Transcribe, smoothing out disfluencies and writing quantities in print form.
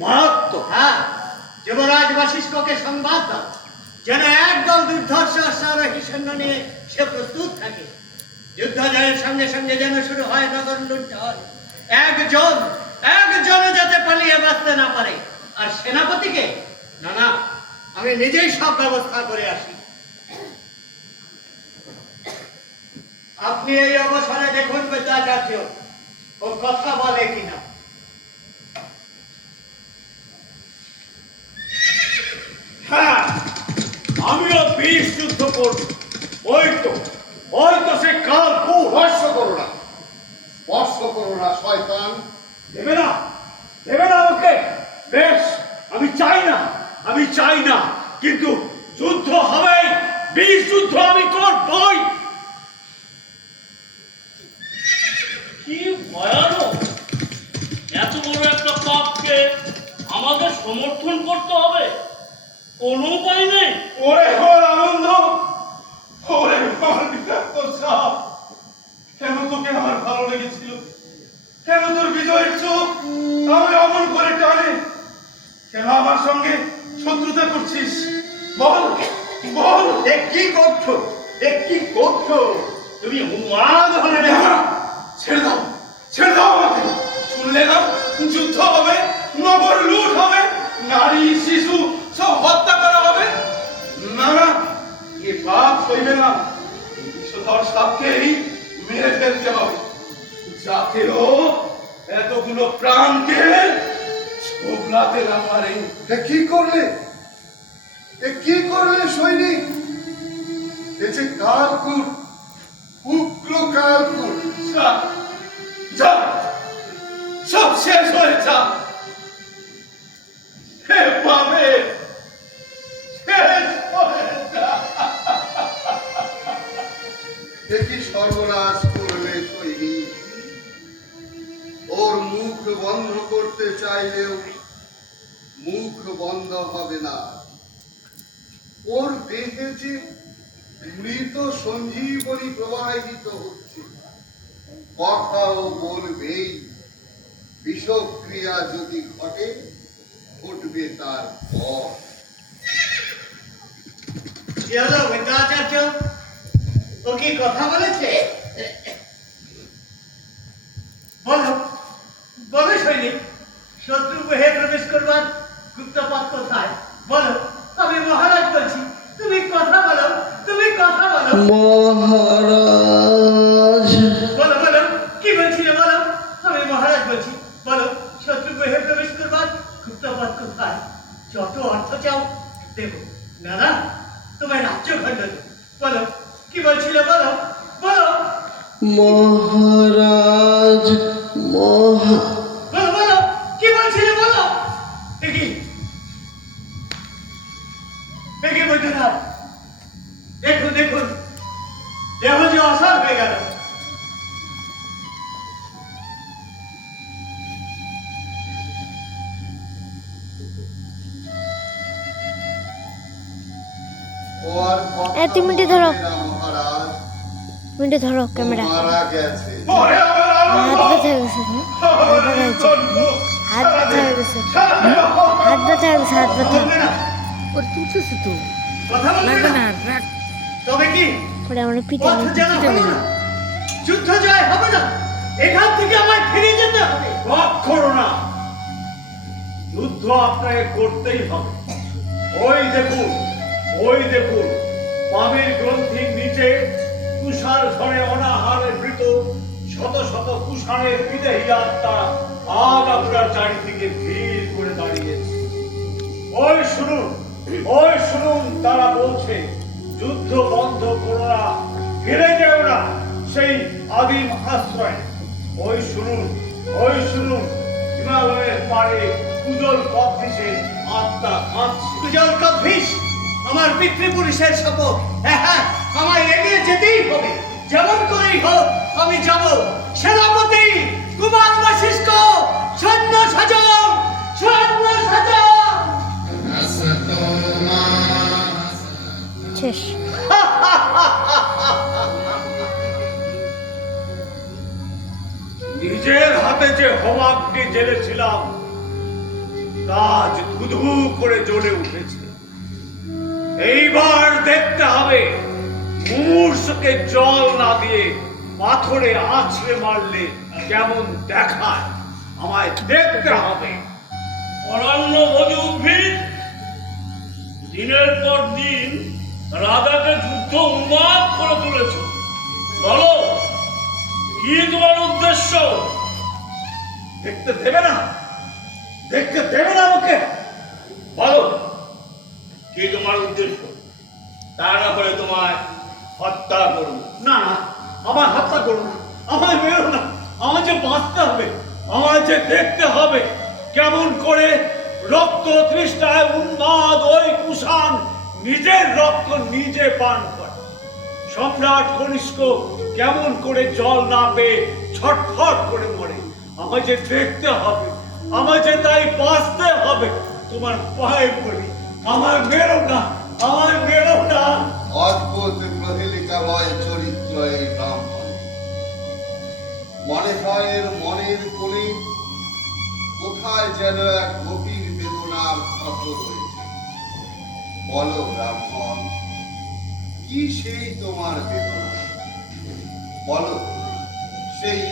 মারাত্মক। হ্যাঁ, যুবরাজ বশিষ্ঠকে সংবাদ দাও যেন একদল দুর্ধর্ষ অশ্বারোহী সৈন্য নিয়ে সে প্রস্তুত থাকে। যুদ্ধ জয়ের সঙ্গে সঙ্গে যেন শুরু হয় নগর লুণ্ঠন। একজনও যাতে পালিয়ে বাঁচতে না পারে। আর সেনাপতিকে না না, আমি নিজেই সব ব্যবস্থা করে আসি। আপনি এই অবসরে দেখুন বিদ্যাচার্য ও কথা বলে কিনা। হ্যাঁ, আমিও বিষ যুদ্ধ করব। ওই তো সে কাল স্পর্শ করো না, স্পর্শ করো না শয়তান। দেবে না, দেবে না আমাকে। বেশ, আমি চাই না, কিন্তু যুদ্ধ হবে, বিষ যুদ্ধ আমি করবই। কি ভয়ানক! এত বড় একটা পাপকে আমাদের সমর্থন করতে হবে, কোনো উপায় নেই। ওরে আমার আনন্দ, ওরে আমার বিখ্যাত সাপ, কেন তোকে আমার ভালো লেগেছিল? কেন তোর বিজয়ের চোখ আমি অমন করে টানে? কেন আমার সঙ্গে শত্রুতা করছিস? বল বল। কি করছো? কি করছো তুমি? উন্মাদ হলে ছেড়ে দাও, ছেড়ে দাও আমাকে। শুনলে না, যুদ্ধ হবে, নগর লুট হবে, নারী শিশু সব হত্যা করা হবে। না না, এ পাপ হইবে না। এই বিষধর সাপকেই মেরে ফেলতে হবে, যাতে ও এতগুলো প্রাণকে ছোবলাতে না পারে। কি করলে? কি করলে সৈনিক? এ যে কালকুট, উগ্র কালকুট। যা যা, সব শেষ হয়ে যা। হে পাবে, শেষ হয়ে যা। কি সর্বনাশ করলে সৈনিক! ওর মুখ বন্ধ করতে চাইলেও মুখ বন্ধ হবে না। ওর দেহে যে মৃত সঞ্জীবনী প্রবাহিত হচ্ছে, কথাও বলবেই। বিষক্রিয়া যদি ঘটে, ঘটবে তার পর। কি হলো বিদ্যাচার্য? ও কি কথা বলেছে? বলো বলো সৈনিক, শত্রু গৃহে প্রবেশ করবার গুপ্তপথ কোথায়? বলো, আমি মহারাজ বলছি, তুমি কথা বলো, তুমি কথা বলো। মহারাজ, বলো বলো, কি বলছিলে বলো? আমি মহারাজ বলছি, বলো, শত্রু গৃহে প্রবেশ করবার গুপ্তপথ কোথায়? যত অর্থ চাও দেব। না না, তোমায় রাজ্য খণ্ড দেব। বলো, কি বলছিলে বলো বলো। মহারাজ, বলো বলো, কি বলছিলে বলো। দেখি দেখি বৈদ্যনাথ, দেখুন দেখুন, দেহ যে অসার হয়ে গেল। ও আর কথা এই, তুমি মিনিটে ধরো। বলবে না, মহারাজ। মিনিটে ধরো ক্যামেরা। মারা গেছে। ওরে আমার আনন্দ, হাত ব্যথা হয়ে গেছে, হাত ব্যথা হয়ে গেছে, হাত ব্যথা হয়ে গেছে, হাত ব্যথা। ওর তুলতেছে তো, কথা বলবে লাগবে না? না, রাখ। তবে কি ওরে আমার পিঠে পথ জানা হবে না? যুদ্ধ জয় হবে না? এখান থেকে আমায় ফিরে যেতে হবে। করো না, যুদ্ধ আপনাকে করতেই হবে। ওই দেখুন, পামের গ্রন্থির নিচে তুষার ঝড়ে অনাহারে মৃত শত শত কুষাণের বিদেহী আত্মা আজ আপনার চারিদিকে ভিড় করে দাঁড়িয়েছে। ওই শুনুন, তারা বলছে, যুদ্ধ বন্ধ করো না, ফিরে যেও না সেই আদিম আশ্রয়। ওই শুনুন, হিমালয়ের পাড়ে উজ্জ্বল কক্ষে আত্মা কাঁদছে। উজ্জ্বল কভিস, আমার পিতৃপুরুষের শপথ। হ্যাঁ, আমায় এগিয়ে যেতেই হবে। যেমন করেই হোক আমি যাব। সেনাপতি কুমার বশিষ্ঠ, সৈন্য সাজাও, সৈন্য সাজাও। শেষ। নিজের হাতে যে হোমাগ্নি জেলেছিলাম, তা কাজ ধুধু করে জ্বলে উঠেছে। এইবার দেখতে হবে মুমূর্ষকে জল না দিয়ে পাথরে আছড়ে মারলে কেমন দেখায়। আমায় দেখতে হবে। অরণ্য ভোজী উদ্ভিদ দিনের পর দিন রাজাকে যুদ্ধ উন্মাদ করে তুলেছ। বলো, কি তোমার উদ্দেশ্য? দেখতে দেবে না? দেখতে দেবে না আমাকে? বলো, কি তোমার উদ্দেশ্য? তা না করে তোমায় হত্যা করবো। না না, আমার হত্যা করো না, আমায় মেরো না। আমার যে বাঁচতে হবে, আমার যে দেখতে হবে কেমন করে রক্ত তৃষ্ণায় উন্মাদ ওই কুষাণ নিজের রক্ত নিজে পান করে। সম্রাট কনিষ্ক কেমন করে জল না পেয়ে ছটফট করে মরে। আমায় যে দেখতে হবে, আমায় যে তাই বাঁচতে হবে। তোমার পায়ে পড়ি, আমার মেরো না, আমার মেরো না। অদ্ভুত প্রহেলিকাময় চরিত্র এই ব্রাহ্মণ। মনে হয় এর মনের কোণে কোথায় যেন এক গভীর বেদনার ক্ষত রয়েছে। বলো ব্রাহ্মণ, কি সেই তোমার বেদনা? বলো, সেই